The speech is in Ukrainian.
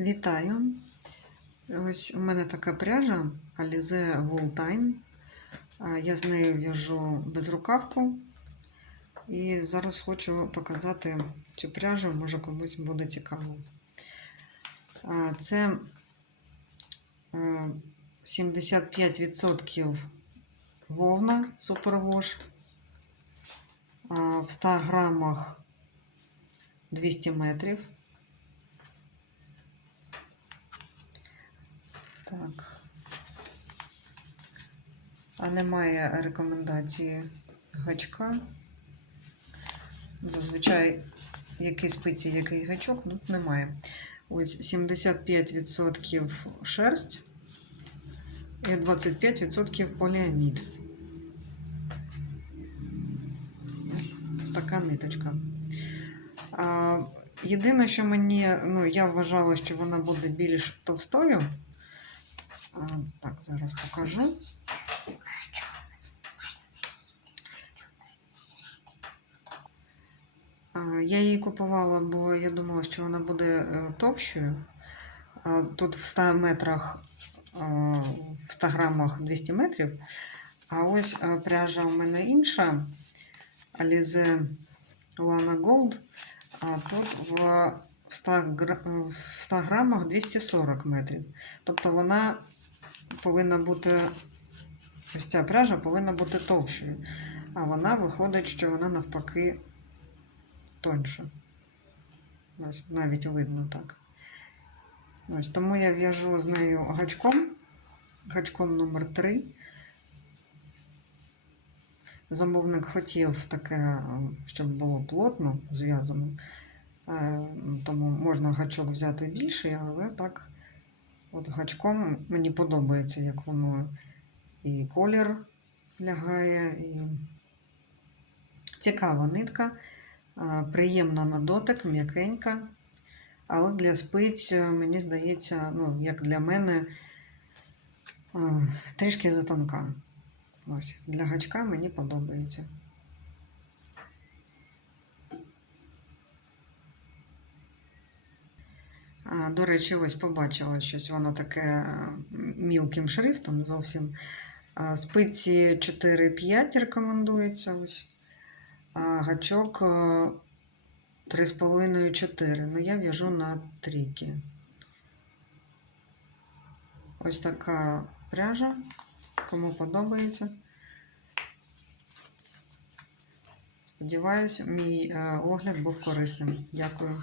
Вітаю! Ось у мене така пряжа Alize Wool Time. Я з нею в'яжу безрукавку. І зараз хочу показати цю пряжу, може комусь буде цікаво. Це е, 75% вовна супервош. В 100 грамах 200 метрів. Так. А немає рекомендації гачка. Зазвичай який спиці, який гачок, тут немає. Ось 75% шерсть і 25% поліамід. Ось така ниточка. А, єдине, що мені, ну, я вважала, що вона буде більш товстою. А, так, зараз покажу. А, Я її купувала, бо я думала, що вона буде е, товщою. Тут в 100 метрах, е, в 100 грамах 200 метрів. А ось е, пряжа у мене інша. Alize Lana Gold. А тут в 100, гра- в 100 грамах 240 метрів. Тобто вона повинна бути, ось ця пряжа повинна бути товщою. А вона виходить, що вона навпаки тоньша. Ось навіть видно так. Ось тому я в'яжу з нею гачком, гачком номер 3 Замовник хотів таке, щоб було плотно зв'язано. Е, Тому можна гачок взяти більший, але так, от гачком мені подобається, як воно і колір лягає, і цікава нитка, приємна на дотик, м'якенька. Але для спиць, е, мені здається, ну, як для мене, е, трішки затонка. Ось, для гачка мені подобається. До речі, ось побачила щось, воно таке е, мілким шрифтом зовсім. Спиці 4-5 рекомендується. ось. А гачок 3,5-4. Ну, я в'яжу на трійки. Ось така пряжа. Кому подобається. Сподіваюсь, мій е, огляд був корисним. Дякую.